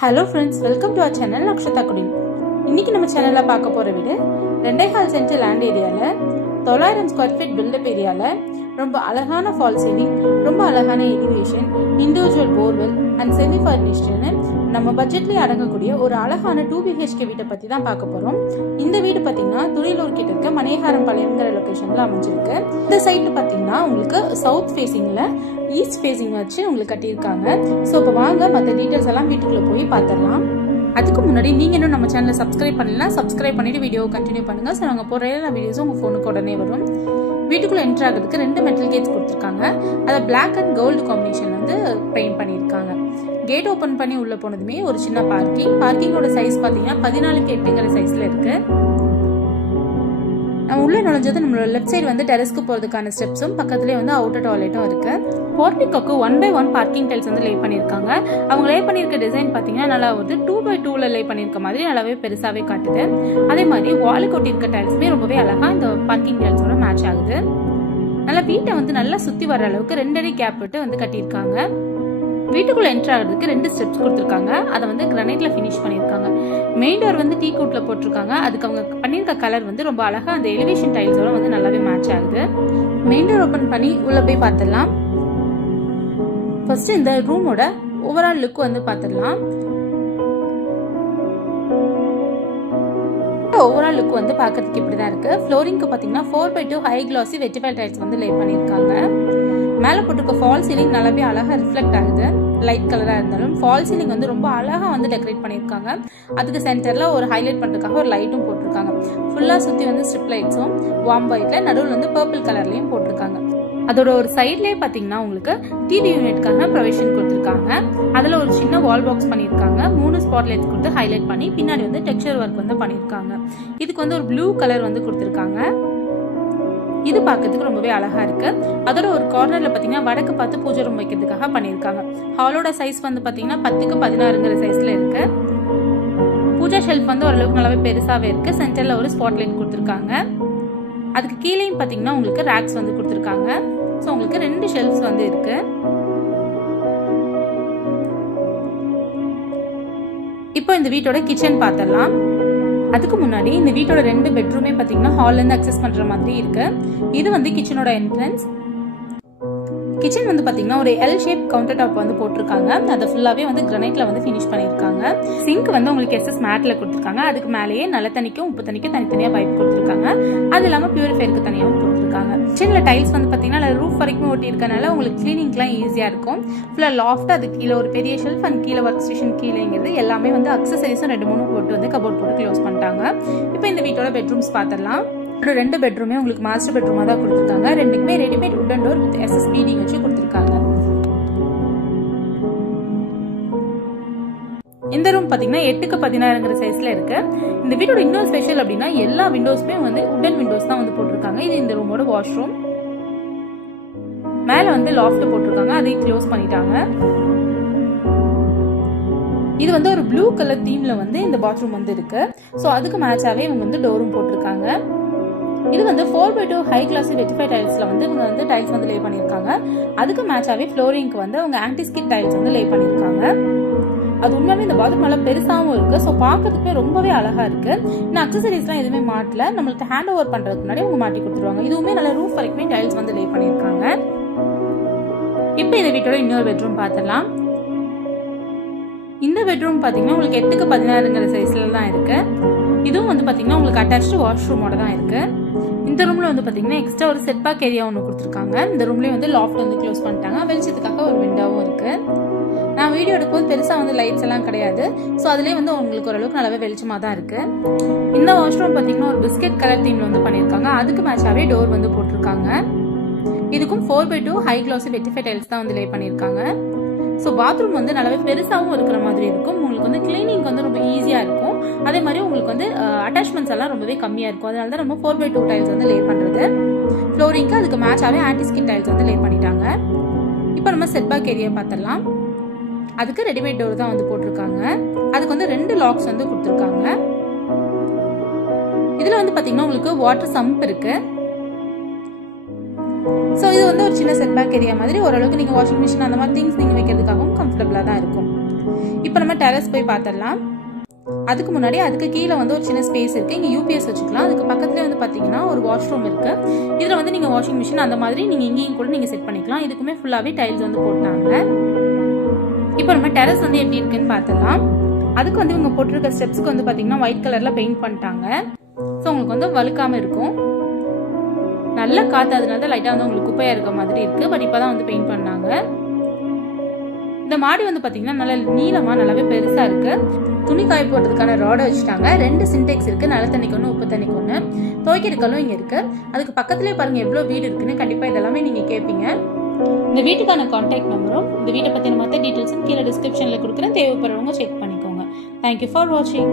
Hello friends, welcome to our channel Nakshatha Kudil. இன்னைக்கு நம்ம சேனலில் பார்க்க போகிற வீடு 2.5 சென்ட் லேண்ட் ஏரியாவில் 900 ஸ்கொயர் ஃபீட் பில்டப் ஏரியாவில் ரொம்ப அழகான ஃபால் சீலிங், ரொம்ப அழகான elevation, individual borewell and semi ஃபர்னிஷ்டுன்னு நம்ம பட்ஜெட்லேயே அடங்கக்கூடிய ஒரு அழகான 2 BHK வீட்டை பற்றி தான் பார்க்க போகிறோம். இந்த வீடு பார்த்தீங்கன்னா துறையூர் கிட்ட இருக்க மணியகாரம் பாளையம்ங்கிற லொக்கேஷனில் அமைஞ்சிருக்கு. இந்த சைட்டு பார்த்தீங்கன்னா உங்களுக்கு சவுத் ஃபேஸிங்கில் ஈஸ்ட் ஃபேஸிங் வச்சு உங்களுக்கு கட்டியிருக்காங்க. ஸோ இப்போ வாங்க மற்ற டீட்டெயில்ஸ் எல்லாம் வீட்டுக்குள்ளே போய் பார்த்துடலாம். அதுக்கு முன்னாடி நீங்கள் இன்னும் நம்ம சேனலை சப்ஸ்கிரைப் பண்ணலாம், சப்ஸ்கிரைப் பண்ணிட்டு வீடியோவை கண்டினியூ பண்ணுங்கள். ஸோ நாங்கள் போகிற எல்லா வீடியோஸும் உங்கள் ஃபோனுக்கு உடனே வரும். வீட்டுக்குள்ளே என்ட்ரு ஆகிறதுக்கு 2 மெட்டல் கேட்ஸ் கொடுத்துருக்காங்க. அதை பிளாக் அண்ட் கோல்டு காம்பினேஷன் வந்து பெயிண்ட் பண்ணியிருக்காங்க. கேட் ஓப்பன் பண்ணி உள்ளே போனதுமே ஒரு சின்ன பார்க்கிங்கோட சைஸ் பார்த்தீங்கன்னா 14x8ங்கிற சைஸில் இருக்குது. நம்ம உள்ளே நுழைஞ்சது நம்மளோட லெஃப்ட் சைடு வந்து டெரஸ்க்கு போகிறதுக்கான ஸ்டெப்ஸும் பக்கத்துலேயே வந்து அவுட்டர் டாய்லெட்டும் இருக்குது. போர்ட்டிகோக்கு 1x1 பார்க்கிங் டைல்ஸ் வந்து லே பண்ணியிருக்காங்க. அவங்க லே பண்ணியிருக்க டிசைன் பார்த்தீங்கன்னா நல்லா வந்து 2x2ல லே பண்ணியிருக்க மாதிரி நல்லாவே பெருசாகவே காட்டுது. அதே மாதிரி வாலுக்கு ஒட்டியிருக்க டைல்ஸுமே ரொம்பவே அழகாக இந்த பார்க்கிங் டைல்ஸோட மேட்ச் ஆகுது. நல்லா வீட்டை வந்து நல்லா சுற்றி வர அளவுக்கு 2 அடி கேப் விட்டு வந்து கட்டியிருக்காங்க. வீட்டுக்குள்ள என்ட்ரு ஆகிறதுக்கு 2 ஸ்டெப்ஸ் கொடுத்துருக்காங்க. அதை வந்து கிரானைட்ல ஃபினிஷ் பண்ணியிருக்காங்க. மெயின் டோர் வந்து டீ கூட்ல போட்டிருக்காங்க. அதுக்கு அவங்க பண்ணியிருக்க கலர் வந்து ரொம்ப அழகா அந்த எலிவேஷன் டைல்ஸோட வந்து நல்லாவே மேட்ச் ஆகுது. மெயின் டோர் ஓப்பன் பண்ணி உள்ள போய் பார்த்துடலாம். ஃபர்ஸ்ட் இந்த ரூமோட ஓவரால் லுக் வந்து பார்த்துடலாம். ஓவரால் லுக் வந்து பார்க்கறதுக்கு இப்படிதான் இருக்கு. ஃப்ளோரிங்க்கு பார்த்தீங்கன்னா 4x2 ஹை கிளாசி வெட்டிஃபைல் டைல்ஸ் வந்து லே பண்ணியிருக்காங்க. மேலே போட்டிருக்க ஃபால் சீலிங் நல்லாவே அழகாக ரிஃப்ளெக்ட் ஆகுது. லைட் கலராக இருந்தாலும் ஃபால் சீலிங் வந்து ரொம்ப அழகாக வந்து டெக்கரேட் பண்ணியிருக்காங்க. அதுக்கு சென்டரில் ஒரு ஹைலைட் பண்ணுறதுக்காக ஒரு லைட்டும் போட்டிருக்காங்க. ஃபுல்லாக சுற்றி வந்து ஸ்ட்ரிப் லைட்ஸும் வார்ம் ஒயிட்டில் நடுவில் வந்து பர்பிள் கலர்லையும் போட்டிருக்காங்க. அதோட ஒரு சைட்லேயே பார்த்தீங்கன்னா உங்களுக்கு டிவி யூனிட்கான ப்ரொவிஷன் கொடுத்துருக்காங்க. அதில் ஒரு சின்ன வால் பாக்ஸ் பண்ணியிருக்காங்க. 3 ஸ்பாட் லைட்ஸ் கொடுத்து ஹைலைட் பண்ணி பின்னாடி வந்து டெக்ஸ்சர் ஒர்க் வந்து பண்ணியிருக்காங்க. இதுக்கு வந்து ஒரு ப்ளூ கலர் வந்து கொடுத்துருக்காங்க. இது பார்க்கறதுக்கு ரொம்பவே அழகா இருக்கு. அதோட ஒரு கார்னர்ல பாத்தீங்கன்னா வடக்கு பார்த்து பூஜை ரூம் வைக்கிறதுக்காக பண்ணியிருக்காங்க. ஹாலோட சைஸ் வந்து பாத்தீங்கன்னா 10x16ங்கிற சைஸ்ல இருக்கு. பூஜா ஷெல்ஃப் வந்து ஓரளவுக்கு நல்லாவே பெருசாவே இருக்கு. சென்டர்ல ஒரு ஸ்பாட் லைட் கொடுத்துருக்காங்க. அதுக்கு கீழேயும் பாத்தீங்கன்னா உங்களுக்கு ரேக்ஸ் வந்து கொடுத்துருக்காங்க. ஸோ உங்களுக்கு 2 ஷெல்ஃப்ஸ் வந்து இருக்கு. இப்போ இந்த வீட்டோட கிச்சன் பார்த்தரலாம். அதுக்கு முன்னாடி இந்த வீட்டோட 2 பெட்ரூமே பார்த்தீங்கன்னா ஹால்ல இருந்து அக்சஸ் பண்ற மாதிரி இருக்கு. இது வந்து கிச்சனோட என்ட்ரன்ஸ். கிச்சன் வந்து பாத்தீங்கன்னா ஒரு எல் ஷேப் கவுண்டர் டாப் வந்து போட்டிருக்காங்க. அதை ஃபுல்லாவே வந்து கிரானைட்ல வந்து ஃபினிஷ் பண்ணிருக்காங்க. சிங்க் வந்து உங்களுக்கு SS மேட்ல கொடுத்துருக்காங்க. அதுக்கு மேலேயே நல்ல தண்ணிக்கும் உப்பு தண்ணிக்கும் தனித்தனியா பைப் கொடுத்துருக்காங்க. அது இல்லாம பியூரிஃபைருக்கு தனியாகவும் கொடுத்துருக்காங்க. கிச்சன்ல டைல்ஸ் வந்து பாத்தீங்கன்னா ரூஃப் வரைக்கும் ஒட்டி இருக்கனால உங்களுக்கு கிளீனிங்லாம் ஈஸியா இருக்கும். ஃபுல்லா லாஃப்ட், அது கீழே ஒரு பெரிய ஷெல்ஃப் அண்ட் கீழே ஒர்க் ஸ்டேஷன் கீழேங்கிறது எல்லாமே வந்து அக்சசரிஸும் 2-3 போட்டு வந்து கபோர்ட் போட்டு க்ளோஸ் பண்ணிட்டாங்க. இப்போ இந்த வீட்டோட பெட்ரூம்ஸ் பார்த்துடலாம். 2 பெட்ரூமே உங்களுக்கு மாஸ்டர் பெட்ரூமா தான் கொடுத்துருக்காங்க. 2க்குமே readymade wooden door with SS beading வச்சு கொடுத்துருக்காங்க. இந்த ரூம் பாத்தீங்கன்னா 8x16ங்கிற சைஸ்ல இருக்கு. இந்த வீட்டோட இன்னொரு ஸ்பெஷல் அப்படின்னா எல்லா விண்டோஸ்மே வந்து உட்டன் விண்டோஸ் தான் வந்து போட்டிருக்காங்க. இது இந்த ரூமோட வாஷ்ரூம். மேல வந்து லாஃப்ட் போட்டிருக்காங்க. அதையும் க்ளோஸ் பண்ணிட்டாங்க. இது வந்து ஒரு ப்ளூ கலர் தீம்ல வந்து இந்த பாத்ரூம் வந்து இருக்கு. ஸோ அதுக்கு மேட்சாவே இவங்க வந்து டோரும் போட்டிருக்காங்க. இது வந்து 4x2 ஹை கிளாசி வெட்டிஃபை டைல்ஸ்ல வந்து இவங்க வந்து டைல்ஸ் வந்து லே பண்ணியிருக்காங்க. அதுக்கு மேட்சாவே ஃப்ளோரிங்க்கு வந்து அவங்க ஆன்டிஸ்கிட் டைல்ஸ் வந்து லே பண்ணியிருக்காங்க. அது உண்மையாவே இந்த பாத்ரூம் நல்லா பெருசாகவும் இருக்கு. ஸோ பார்க்கறதுக்குமே ரொம்பவே அழகா இருக்கு. இன்னும் அக்சசரிஸ்லாம் எதுவுமே மாட்டல. நம்மளுக்கு ஹேண்ட் ஓவர் பண்றதுக்கு முன்னாடி அவங்க மாட்டி கொடுத்துருவாங்க. இதுவுமே நல்ல ரூஃப் வரைக்குமே டைல்ஸ் வந்து லே பண்ணியிருக்காங்க. இப்போ இந்த வீட்டோட இன்னொரு பெட்ரூம் பார்த்துடலாம். இந்த பெட்ரூம் பாத்தீங்கன்னா உங்களுக்கு 8x16ங்கிற சைஸ்ல தான் இருக்கு. இதுவும் வந்து பாத்தீங்கன்னா உங்களுக்கு அட்டாச்டு வாஷ்ரூமோட தான் இருக்கு. இந்த ரூம்ல வந்து பாத்தீங்கன்னா எக்ஸ்ட்ரா ஒரு செட் பேக் ஏரியா ஒன்று கொடுத்துருக்காங்க. இந்த ரூம்லயே வந்து லாஃப்ட் வந்து க்ளோஸ் பண்ணிட்டாங்க. வெளிச்சத்துக்காக ஒரு விண்டோவும் இருக்கு. நான் வீடியோ எடுக்கும்போது பெருசா வந்து லைட்ஸ் எல்லாம் கிடையாது. ஸோ அதுலேயே வந்து உங்களுக்கு ஓரளவுக்கு நல்லாவே வெளிச்சமா தான் இருக்கு. இந்த வாஷ்ரூம் பாத்தீங்கன்னா ஒரு பிஸ்கெட் கலர் தீம்ல வந்து பண்ணியிருக்காங்க. அதுக்கு மேட்சாவே டோர் வந்து போட்டிருக்காங்க. இதுக்கும் 4x2 ஹை கிளாசி வெட்டிஃபை டைல்ஸ் தான் வந்து லே பண்ணியிருக்காங்க. ஸோ பாத்ரூம் வந்து நல்லாவே பெருசாகவும் இருக்கிற மாதிரி இருக்கும். உங்களுக்கு வந்து கிளீனிங் வந்து ரொம்ப ஈஸியாக இருக்கும். அதே மாதிரி உங்களுக்கு வந்து அட்டாச்மெண்ட்ஸ் எல்லாம் ரொம்பவே கம்மியாக இருக்கும். அதனால தான் நம்ம 4x2 டைல்ஸ் வந்து லே பண்ணுறது. ஃப்ளோரிங்க்கு அதுக்கு மேட்சாகவே ஆன்டிஸ்கிட் டைல்ஸ் வந்து லே பண்ணிட்டாங்க. இப்போ நம்ம செட் பேக் ஏரியா பார்த்துடலாம். அதுக்கு ரெடிமேட் டோர் தான் வந்து போட்டிருக்காங்க. அதுக்கு வந்து 2 லாக்ஸ் வந்து கொடுத்துருக்காங்க. இதில் வந்து பார்த்தீங்கன்னா உங்களுக்கு வாட்டர் சம்ப் இருக்கு. ஸோ இது வந்து ஒரு சின்ன செட் பேக் ஏரியா மாதிரி ஓரளவுக்கு நீங்கள் வாஷிங் மிஷின் அந்த மாதிரி திங்ஸ் நீங்கள் வைக்கிறதுக்காகவும் கம்ஃபர்டபுளாக தான் இருக்கும். இப்போ நம்ம டெரஸ் போய் பார்த்துடலாம். அதுக்கு முன்னாடி அதுக்கு கீழே வந்து ஒரு சின்ன ஸ்பேஸ் இருக்குது. இங்கே யூபிஎஸ் வச்சுக்கலாம். அதுக்கு பக்கத்துலேயே வந்து பார்த்தீங்கன்னா ஒரு வாஷ்ரூம் இருக்குது. இதில் வந்து நீங்கள் வாஷிங் மிஷின் அந்த மாதிரி நீங்கள் இங்கேயும் கூட நீங்கள் செட் பண்ணிக்கலாம். இதுக்குமே ஃபுல்லாகவே டைல்ஸ் வந்து போட்டாங்க. இப்போ நம்ம டெரஸ் வந்து எப்படி இருக்குன்னு பார்த்துடலாம். அதுக்கு வந்து இவங்க போட்டிருக்க ஸ்டெப்ஸ்க்கு வந்து பார்த்தீங்கன்னா ஒயிட் கலரில் பெயிண்ட் பண்ணிட்டாங்க. ஸோ உங்களுக்கு வந்து வழுக்காமல் இருக்கும். நல்ல காற்று, அதனால தான் லைட்டாக வந்து உங்களுக்கு குப்பையாக இருக்க மாதிரி இருக்குது. பட் இப்போ தான் வந்து பெயிண்ட் பண்ணாங்க. இந்த மாடி வந்து பார்த்தீங்கன்னா நல்லா நீளமாக நல்லாவே பெருசாக இருக்குது. துணி காய போடுறதுக்கான ராடை வச்சுட்டாங்க. 2 சின்டெக்ஸ் இருக்குது. நல்ல தண்ணிக்கு ஒன்று, உப்பு தண்ணிக்கு ஒன்று. துவைக்கிறதுக்கெல்லாம் இங்கே இருக்குது. அதுக்கு பக்கத்துலேயே பாருங்கள் எவ்வளோ வீடு இருக்குன்னு. கண்டிப்பாக இதெல்லாமே நீங்கள் கேட்பீங்க. இந்த வீட்டுக்கான கான்டாக்ட் நம்பரும் இந்த வீட்டை பற்றின மற்ற டீட்டெயில்ஸும் கீழே டிஸ்கிரிப்ஷனில் கொடுக்குறேன். தேவைப்படுறவங்க செக் பண்ணிக்கோங்க. தேங்க்யூ ஃபார் வாட்சிங்.